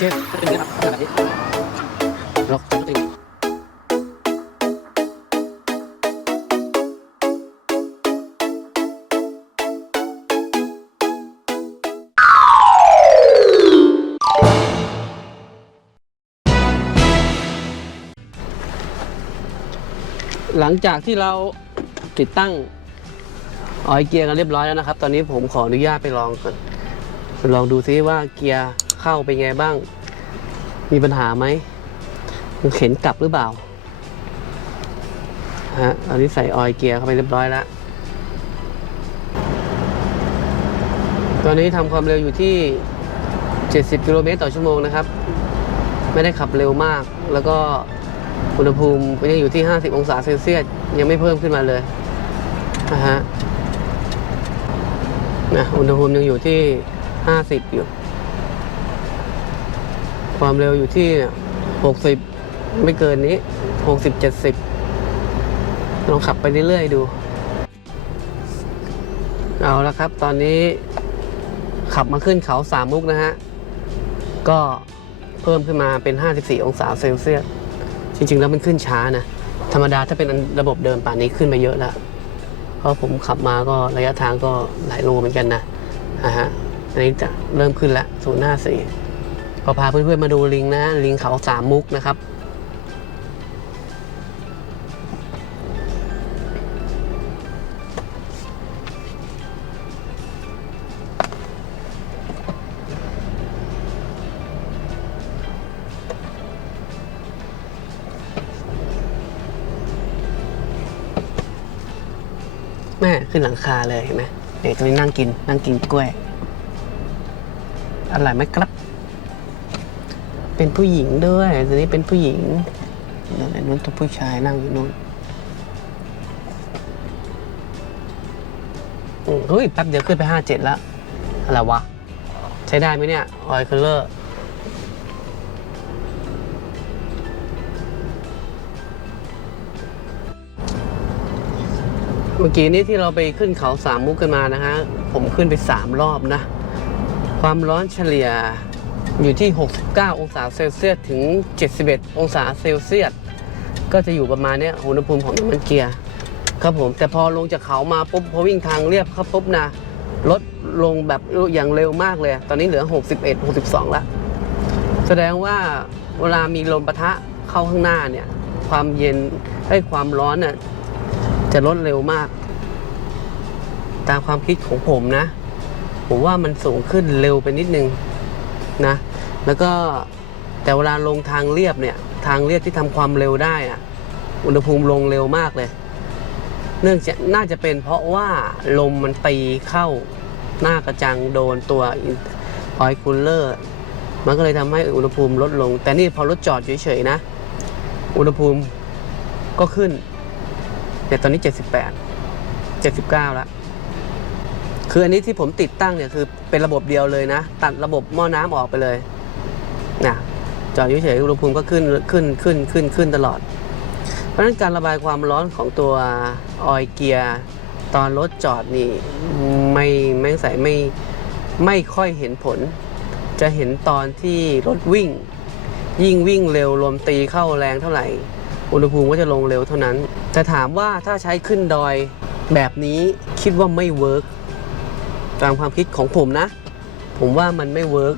เคก็เป็นอย่างนี้ครับแบบนี้ล็อกติดหลังจากที่เราติดตั้งออยเกียร์กันเรียบร้อยแล้วนะครับ ตอนนี้ผมขออนุญาตไปลองก่อนไปลองดูซิว่าเกียร์ เข้าเป็นไงบ้าง มีปัญหาไหมมันเข็นกลับหรือเปล่าฮะอันนี้ใส่ออยเกียร์เข้าไปเรียบร้อยแล้วตอนนี้ทำความเร็วอยู่ที่ 70 กิโลเมตรต่อชั่วโมงนะครับ ไม่ได้ขับเร็วมาก แล้วก็อุณหภูมิก็ยังอยู่ที่ 50 องศาเซลเซียส ยังไม่เพิ่มขึ้นมาเลยนะฮะนะอุณหภูมิยังอยู่ที่ 50 อยู่ ความเร็วอยู่ที่ 60 ไม่เกินนี้ 60-70 ลองขับไปเรื่อยๆดู เอาละครับ ตอนนี้ขับมาขึ้นเขาสามมุกนะฮะ ก็เพิ่มขึ้นมาเป็น 54 องศาเซลเซียส จริง ๆ แล้วมันขึ้นช้านะ ธรรมดาถ้าเป็นระบบเดิมป่านนี้ขึ้นไปเยอะแล้ว เพราะผมขับมาก็ระยะทางก็หลายโลเหมือนกันนะนะฮะ อันนี้จะเริ่มขึ้นละ054 ก็พาเพื่อนๆมาดูลิงนะลิงเขาสามมุกนะครับ แม่ขึ้นหลังคาเลยเห็นไหมเด็กตัวนี้นั่งกิน นั่งกินกล้วยอร่อยไหมครับ เป็นผู้หญิงด้วยตัวนี้เป็นผู้หญิงนั่นแหละนู้นตัวผู้ชายนั่งอยู่นู้นอืมเฮ้ยแป๊บเดียวขึ้นไปห้าเจ็ดแล้วอะไรวะ ใช้ได้ไหมเนี่ยออยคัลเลอร์เมื่อกี้นี้ที่เราไปขึ้นเขาสามมุกกันมานะฮะ ผมขึ้นไปสามรอบนะ ความร้อนเฉลี่ย อยู่ที่ 69 องศาเซลเซียสถึง 71 องศาเซลเซียส ก็จะอยู่ประมาณเนี้ยอุณหภูมิของน้ำมันเกียร์ครับผม แต่พอลงจากเขามาปุ๊บพอวิ่งทางเรียบครับปุ๊บนะลดลงแบบอย่างเร็วมากเลย ตอนนี้เหลือ 61 62 แล้ว แสดงว่าเวลามีลมปะทะเข้าข้างหน้าเนี่ย ความเย็นให้ความร้อนน่ะจะลดเร็วมาก ตามความคิดของผมนะ ผมว่ามันสูงขึ้นเร็วไปนิดนึงนะ แล้วก็แต่เวลาลงทางเรียบเนี่ย ทางเรียบที่ทำความเร็วได้อะอุณหภูมิลงเร็วมากเลย เนื่องจากน่าจะเป็นเพราะว่าลมมันตีเข้าหน้ากระจังโดนตัวออยคูลเลอร์มันก็เลยทำให้อุณหภูมิลดลง แต่นี่พอรถจอดเฉยๆนะ อุณหภูมิก็ขึ้นเนี่ตอนนี้ 78 79แล้วคืออันนี้ที่ผมติดตั้งเนี่ยคือเป็นระบบเดียวเลยนะ ตัดระบบหม้อน้ำออกไปเลย นะจอดเฉยๆอุณหภูมิก็ขึ้นขึ้นขึ้นขึ้นขึ้นตลอด เพราะฉะนั้นการระบายความร้อนของตัวออยเกียร์ตอนรถจอดนี่ไม่ไม่ใส่ไม่ไม่ค่อยเห็นผล จะเห็นตอนที่รถวิ่ง ยิ่งวิ่งเร็วลมตีเข้าแรงเท่าไหร่ อุณหภูมิก็จะลงเร็วเท่านั้น แต่ถามว่าถ้าใช้ขึ้นดอยแบบนี้คิดว่าไม่เวิร์กตามความคิดของผมนะ ผมว่ามันไม่เวิร์ก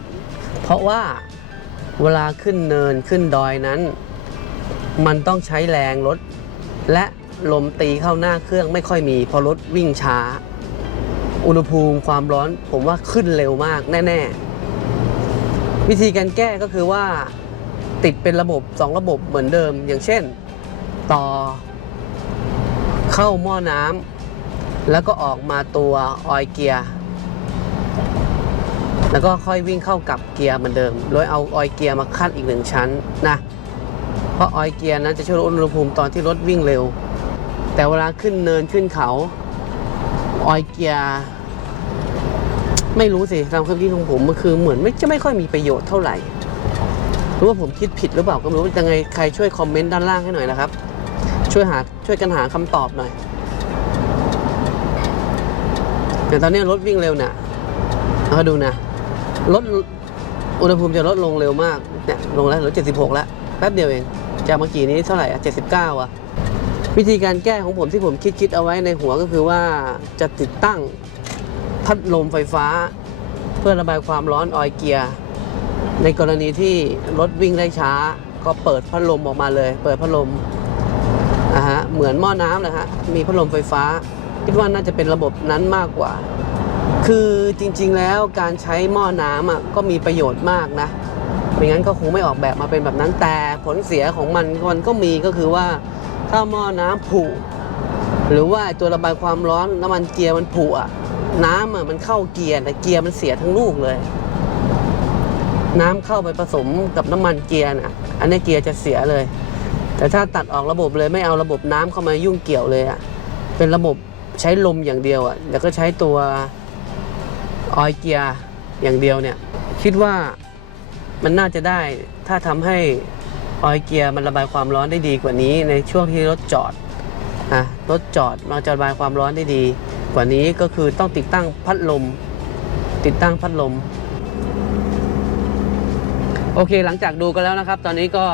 เพราะว่า เวลาขึ้นเนินขึ้นดอยนั้น มันต้องใช้แรงรถ และลมตีเข้าหน้าเครื่องไม่ค่อยมีเพราะรถวิ่งช้า อุณหภูมิความร้อนผมว่าขึ้นเร็วมากแน่ ๆ วิธีการแก้ก็คือว่าติดเป็นระบบ 2 ระบบเหมือนเดิม อย่างเช่น ต่อ เข้าหม้อน้ำแล้วก็ออกมาตัวออยเกียร์ แล้วก็ค่อยวิ่งเข้ากับเกียร์เหมือนเดิม โดยเอาออยเกียร์มาขั้นอีกหนึ่งชั้นนะ เพราะออยเกียร์นั้นจะช่วยลดอุณหภูมิตอนที่รถวิ่งเร็ว แต่เวลาขึ้นเนินขึ้นเขาออยเกียร์ไม่รู้สิตามความคิดของผมมันคือเหมือนไม่จะไม่ค่อยมีประโยชน์เท่าไหร่หรือว่าผมคิดผิดหรือเปล่าก็ไม่รู้ยังไงใครช่วยคอมเมนต์ด้านล่างให้หน่อยนะครับ ช่วยหาช่วยกันหาคำตอบหน่อยแต่ตอนนี้รถวิ่งเร็วนี่ยเราก็ดูนะ รถอุณหภูมิจะลดลงเร็วมากเนี่ยลงแล้วเหลือ 76 แล้ว แป๊บเดียวเอง จากเมื่อกี้นี้เท่าไหร่อะ 79 อะ วิธีการแก้ของผมที่ผมคิดคิดเอาไว้ในหัวก็คือว่าจะติดตั้งพัดลมไฟฟ้า เพื่อระบายความร้อนออยเกียร์ ในกรณีที่รถวิ่งได้ช้า ก็เปิดพัดลมออกมาเลย เปิดพัดลมอะฮะเหมือนหม้อน้ำนะฮะมีพัดลมไฟฟ้า คิดว่าน่าจะเป็นระบบนั้นมากกว่า คือจริงๆแล้วการใช้หม้อน้ำอะก็มีประโยชน์มากนะไม่งั้นก็คงไม่ออกแบบมาเป็นแบบนั้นแต่ผลเสียของมันมันก็มีก็คือว่าถ้าหม้อน้ำผุหรือว่าตัวระบายความร้อนน้ำมันเกียร์มันผุอะน้ำอะมันเข้าเกียร์แต่เกียร์มันเสียทั้งลูกเลย น้ำเข้าไปผสมกับน้ำมันเกียร์น่ะอันนี้เกียร์จะเสียเลย แต่ถ้าตัดออกระบบเลยไม่เอาระบบน้ำเข้ามายุ่งเกี่ยวเลยอะเป็นระบบใช้ลมอย่างเดียวอะแล้วก็ใช้ตัว ออยเกียร์อย่างเดียวเนี่ย คิดว่ามันน่าจะได้ ถ้าทำให้ออยเกียร์มันระบายความร้อนได้ดีกว่านี้ในช่วงที่รถจอดอะรถจอดเราจะระบายความร้อนได้ดี กว่านี้ก็คือต้องติดตั้งพัดลม ติดตั้งพัดลม โอเคหลังจากดูกันแล้วนะครับ ตอนนี้ก็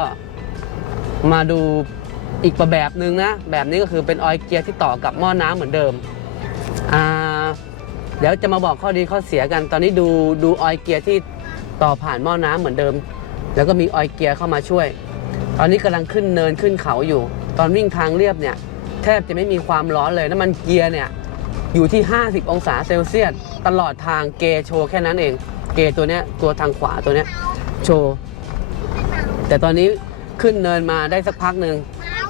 มาดูอีกประแบบหนึ่งนะ แบบนี้ก็คือเป็นออยเกียร์ที่ต่อกับหม้อน้ำเหมือนเดิม เดี๋ยวจะมาบอกข้อดีข้อเสียกัน ตอนนี้ดูดูออยเกียร์ที่ต่อผ่านหม้อน้ำเหมือนเดิม แล้วก็มีออยเกียร์เข้ามาช่วย ตอนนี้กำลังขึ้นเนินขึ้นเขาอยู่ ตอนวิ่งทางเรียบเนี่ยแทบจะไม่มีความร้อนเลยน้ำมันเกียร์เนี่ยอยู่ที่ 50 องศาเซลเซียสตลอดทางเกโชว์แค่นั้นเอง เกตัวเนี้ยตัวทางขวาตัวเนี้ยโชว์แต่ตอนนี้ขึ้นเนินมาได้สักพักหนึ่ง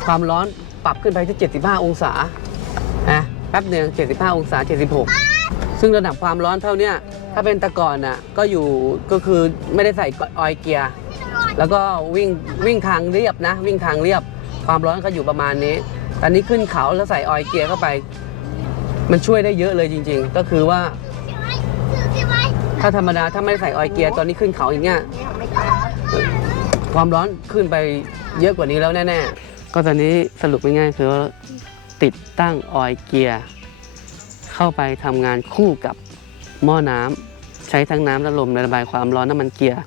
ความร้อนปรับขึ้นไปที่ 75 องศาอะแป๊บหนึ่ง75 องศา 76 ซึ่งระดับความร้อนเท่าเนี้ยถ้าเป็นแตะก่อนน่ะก็อยู่ก็คือไม่ได้ใส่ออยเกียร์ แล้วก็วิ่งวิ่งทางเรียบนะ วิ่งทางเรียบความร้อนก็อยู่ประมาณนี้ตอนนี้ขึ้นเขาแล้วใส่ออยเกียร์เข้าไป มันช่วยได้เยอะเลยจริง ๆ ก็คือว่า ถ้าธรรมดาถ้าไม่ได้ใส่ออยเกียร์ตอนนี้ขึ้นเขาอย่างเงี้ยความร้อนขึ้นไปเยอะกว่านี้แล้วแน่ๆ ก็ตอนนี้สรุปง่ายๆคือว่าติดตั้งออยเกียร์ เข้าไปทำงานคู่กับหม้อน้ำใช้ทั้งน้ำและลมระบายความร้อนน้ำมันเกียร์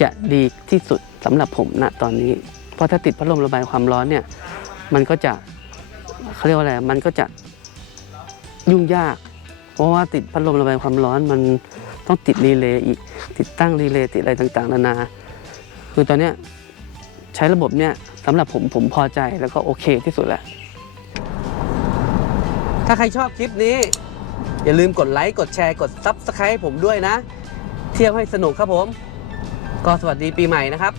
จะดีที่สุดสำหรับผมณตอนนี้ เพราะถ้าติดพัดลมระบายความร้อนเนี่ยมันก็จะเขาเรียกว่าอะไร มันก็จะยุ่งยาก เพราะว่าติดพัดลมระบายความร้อนมันต้องติดรีเลย์อีก ติดตั้งรีเลย์ติดอะไรต่างๆ นานา คือตอนเนี้ยใช้ระบบเนี้ยสำหรับผมผมพอใจแล้วก็โอเคที่สุดแหล้ว ถ้าใครชอบคลิปนี้ อย่าลืมกดไลค์กดแชร์กด Subscribe ผมด้วยนะ เที่ยวให้สนุกครับผม ก็สวัสดีปีใหม่นะครับ